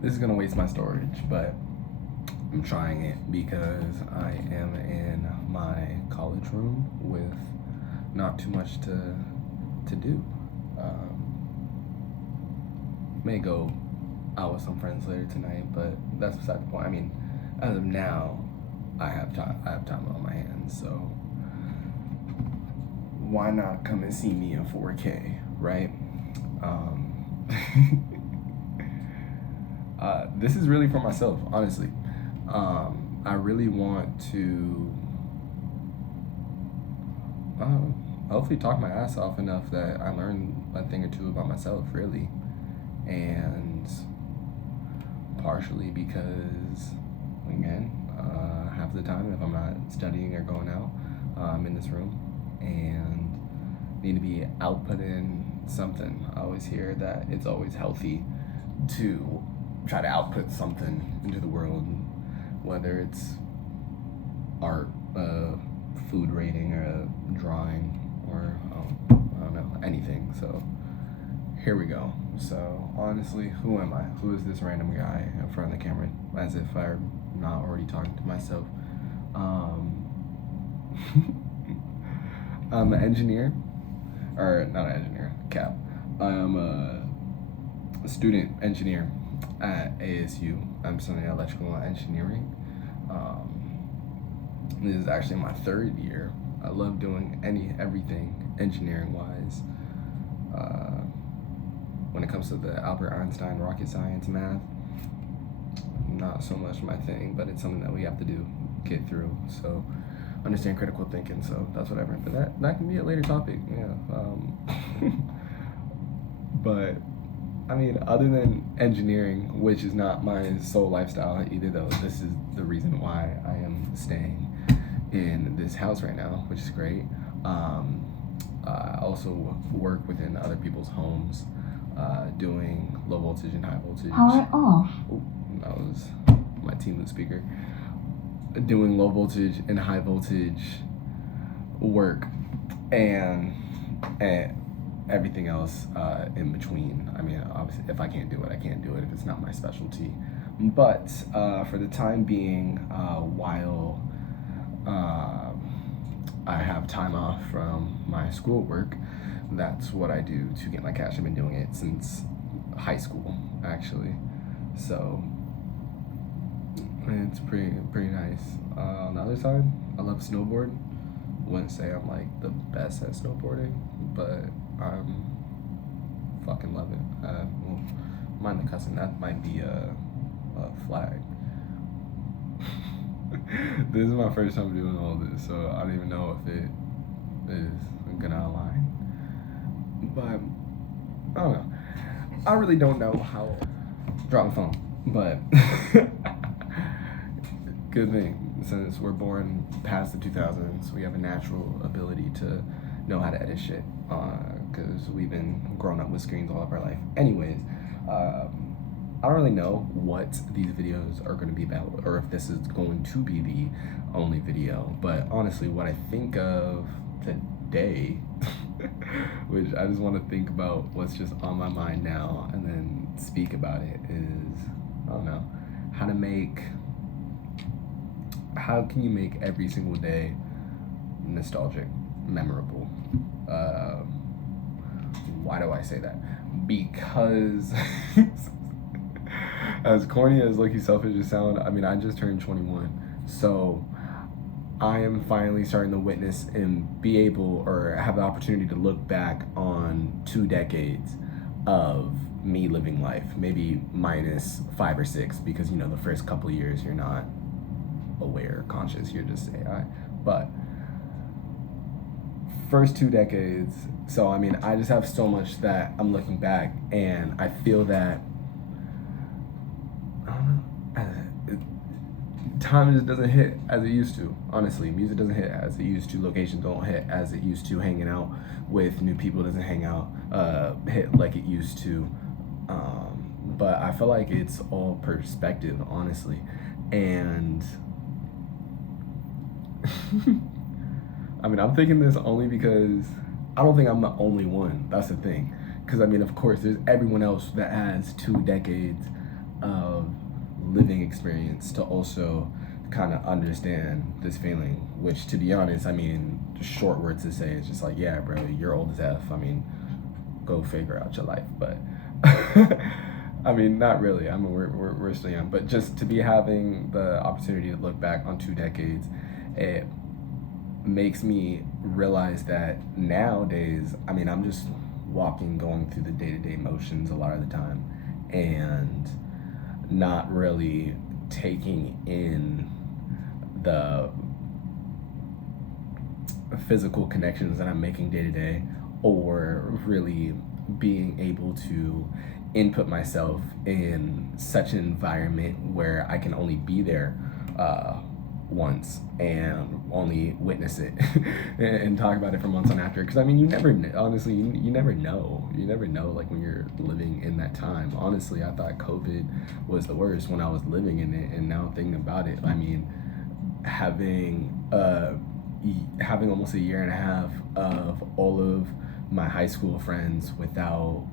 This is gonna waste my storage, but I'm trying it because I am in my college room with not too much to do. May go out with some friends later tonight, but that's beside the point. I mean, as of now, I have time. I have time on my hands, so why not come and see me in 4K, right? Um, this is really for myself, honestly. I really want to hopefully talk my ass off enough that I learn a thing or two about myself, really. And partially because, again, half the time if I'm not studying or going out, I'm in this room and need to be outputting something. I always hear that it's always healthy to try to output something into the world, whether it's art, food rating, or a drawing, or I don't know, anything. So here we go. So honestly, who am I? Who is this random guy in front of the camera? As if I'm not already talking to myself. I'm an engineer, or not an engineer, cap. I'm a student engineer at ASU. I'm studying electrical engineering. This is actually my third year. I love doing everything engineering wise. When it comes to the Albert Einstein rocket science math, not so much my thing, but it's something that we have to do, get through. So understand critical thinking, so that's whatever. But that can be a later topic, yeah. But I mean, other than engineering, which is not my sole lifestyle either, though this is the reason why I am staying in this house right now, which is great. I also work within other people's homes, doing low voltage and high voltage. Power off. Ooh, that was my team loop speaker. Doing low voltage and high voltage work, and everything else in between. I mean, obviously, if I can't do it, I can't do it if it's not my specialty. But for the time being, while I have time off from my schoolwork, that's what I do to get my cash. I've been doing it since high school, actually. So it's pretty nice. On the other side, I love snowboard. Wouldn't say I'm like the best at snowboarding, but I'm fucking love it. Well, mind the cussing. That might be a flag. This is my first time doing all this, so I don't even know if it is gonna align. But I don't know. I really don't know how. Drop my phone, but good thing, since we're born past the 2000s, we have a natural ability to know how to edit shit, because we've been growing up with screens all of our life. Anyways, I don't really know what these videos are going to be about, or if this is going to be the only video, but honestly, what I think of today, which I just want to think about what's just on my mind now and then speak about it, is, I don't know, how can you make every single day nostalgic, memorable? Why do I say that? Because as corny as low-key selfish as sound, I mean, I just turned 21, so I am finally starting to witness and be able, or have the opportunity to look back on 2 decades of me living life, maybe minus 5 or 6, because, you know, the first couple of years you're not aware, conscious, you're just AI. But first 2 decades, so I mean, I just have so much that I'm looking back, and I feel that, I don't know, time just doesn't hit as it used to. Honestly, music doesn't hit as it used to. Locations don't hit as it used to. Hanging out with new people doesn't hit like it used to. But I feel like it's all perspective, honestly. And I mean, I'm thinking this only because I don't think I'm the only one. That's the thing. Because I mean, of course, there's everyone else that has 2 decades of living experience to also kind of understand this feeling, which, to be honest, I mean, short words to say, it's just like, yeah, bro, you're old as F. I mean, go figure out your life. But I mean, not really. I mean, we're still young. But just to be having the opportunity to look back on 2 decades, it makes me realize that nowadays, I mean, I'm just walking, going through the day to day motions a lot of the time, and not really taking in the physical connections that I'm making day to day, or really being able to input myself in such an environment where I can only be there once and only witness it and talk about it for months on after. Because I mean, you never honestly, you never know. You never know, like, when you're living in that time. Honestly, I thought COVID was the worst when I was living in it, and now thinking about it, I mean, having almost a year and a half of all of my high school friends without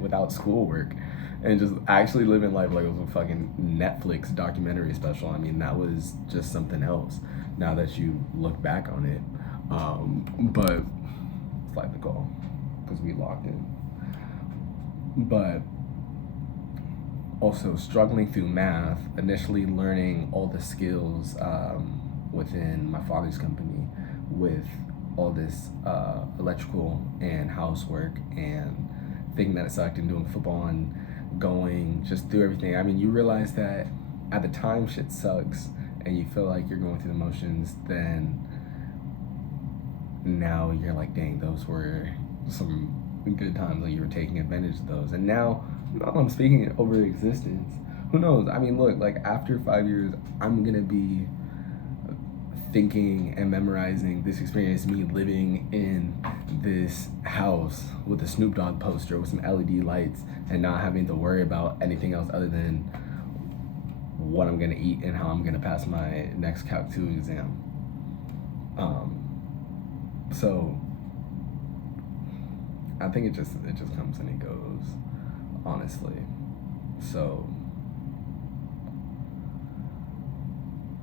without schoolwork, and just actually living life like it was a fucking Netflix documentary special. I mean, that was just something else now that you look back on it. But it's like the goal, because we locked in. But also struggling through math, initially learning all the skills within my father's company with all this electrical and housework, and thinking that it sucked, and doing football and going just through everything. I mean, you realize that at the time shit sucks and you feel like you're going through the motions, then now you're like, dang, those were some good times, like you were taking advantage of those. And now I'm speaking it over existence. Who knows? I mean, look, like, after 5 years, I'm gonna be thinking and memorizing this experience, me living in this house with a Snoop Dogg poster with some LED lights, and not having to worry about anything else other than what I'm gonna eat and how I'm gonna pass my next Calc 2 exam. So I think it just comes and it goes, honestly. So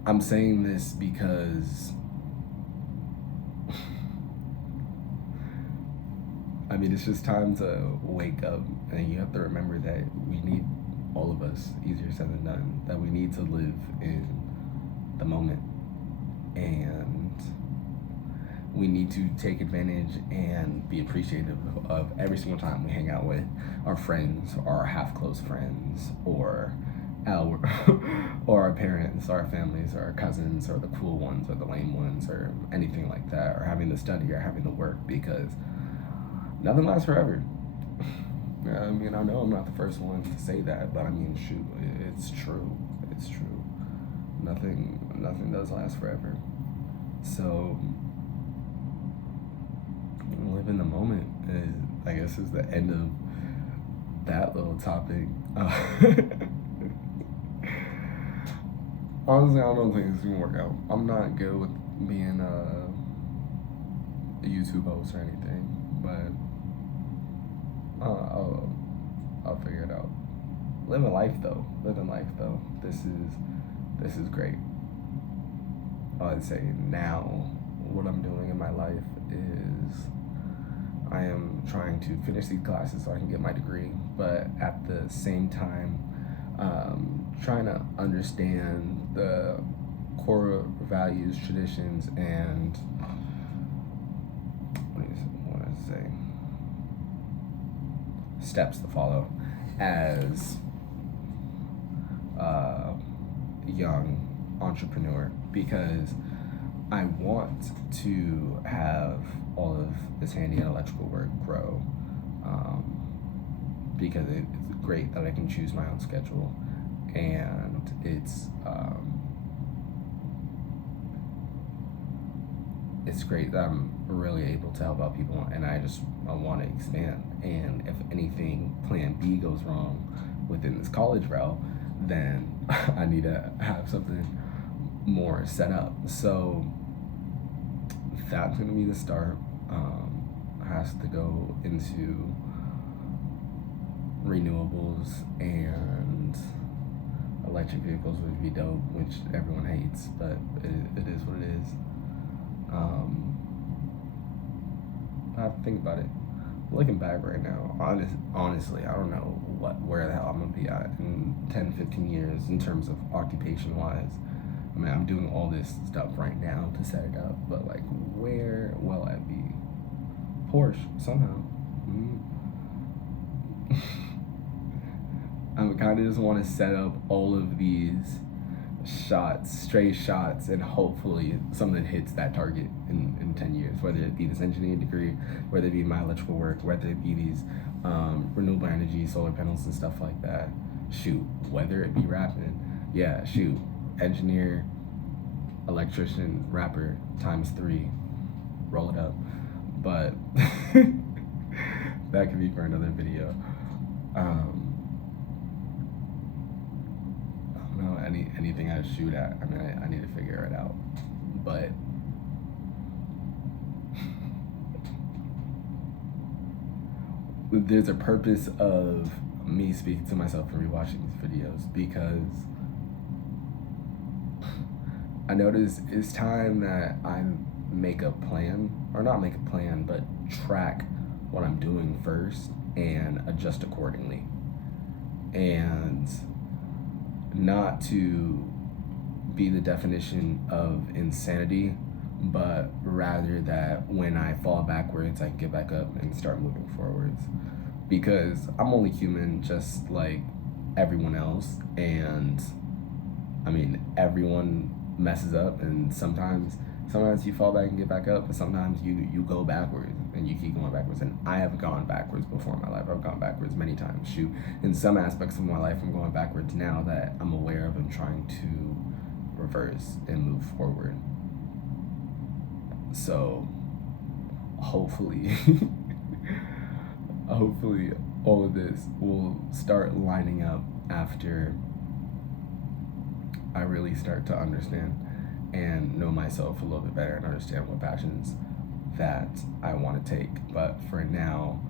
I'm saying this because I mean, it's just time to wake up, and you have to remember that we need, all of us, easier said than done, that we need to live in the moment, and we need to take advantage and be appreciative of every single time we hang out with our friends, our half-close friends, or our or our parents, or our families, or our cousins, or the cool ones, or the lame ones, or anything like that, or having to study, or having to work, because nothing lasts forever. I mean, I know I'm not the first one to say that, but I mean, shoot, it's true. It's true. Nothing does last forever. So live in the moment is, I guess, is the end of that little topic. Honestly, I don't think it's gonna work out. I'm not good with being a YouTube host or anything, but I'll figure it out. Living life though. This is great. I'd say now what I'm doing in my life is I am trying to finish these classes so I can get my degree, but at the same time, trying to understand the core values, traditions, and what I say, steps to follow as a young entrepreneur, because I want to have all of this handy and electrical work grow, because it's great that I can choose my own schedule, and it's great that I'm really able to help out people, and I want to expand. And if anything, plan B goes wrong within this college route, then I need to have something more set up. So that's going to be the start. Has to go into renewables and electric vehicles would be dope, which everyone hates, but it is what it is. I have to think about it. Looking back right now, honestly, I don't know where the hell I'm gonna be at in 10, 15 years in terms of occupation wise. I mean, I'm doing all this stuff right now to set it up, but like, where will I be? Porsche, somehow. I kind of just want to set up all of these shots, stray shots, and hopefully something hits that target in 10 years, whether it be this engineering degree, whether it be my electrical work, whether it be these renewable energy, solar panels and stuff like that. Shoot, whether it be rapping, yeah, shoot, engineer, electrician, rapper, ×3, roll it up. But that could be for another video. I don't know, anything I shoot at. I mean, I need to figure it out. But there's a purpose of me speaking to myself and rewatching these videos, because I notice it's time that I make a plan, or not make a plan, but track what I'm doing first and adjust accordingly. And not to be the definition of insanity, but rather that when I fall backwards, I can get back up and start moving forwards. Because I'm only human, just like everyone else, and I mean, everyone messes up, and sometimes you fall back and get back up, but sometimes you go backwards and you keep going backwards. And I have gone backwards before in my life. I've gone backwards many times. Shoot, in some aspects of my life, I'm going backwards now that I'm aware of and trying to reverse and move forward. So hopefully hopefully all of this will start lining up after I really start to understand and know myself a little bit better and understand what passions that I want to take. But for now,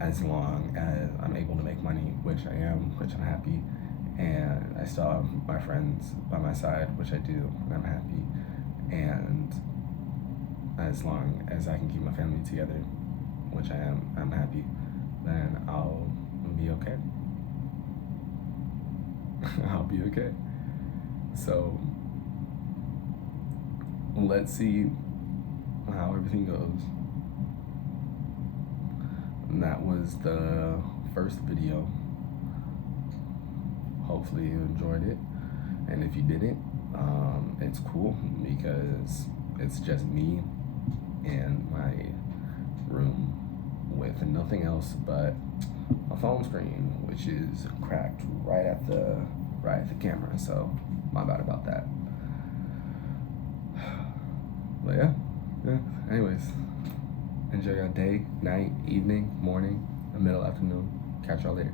as long as I'm able to make money, which I am, which I'm happy, and I still have my friends by my side, which I do, and I'm happy, and as long as I can keep my family together, which I am, I'm happy, then I'll be okay. I'll be okay. So let's see how everything goes. And that was the first video. Hopefully you enjoyed it, and if you didn't, it's cool, because it's just me in my room with nothing else but a phone screen, which is cracked right at the camera, so my bad about that. But yeah, anyways, enjoy your day, night, evening, morning, middle afternoon. Catch y'all later.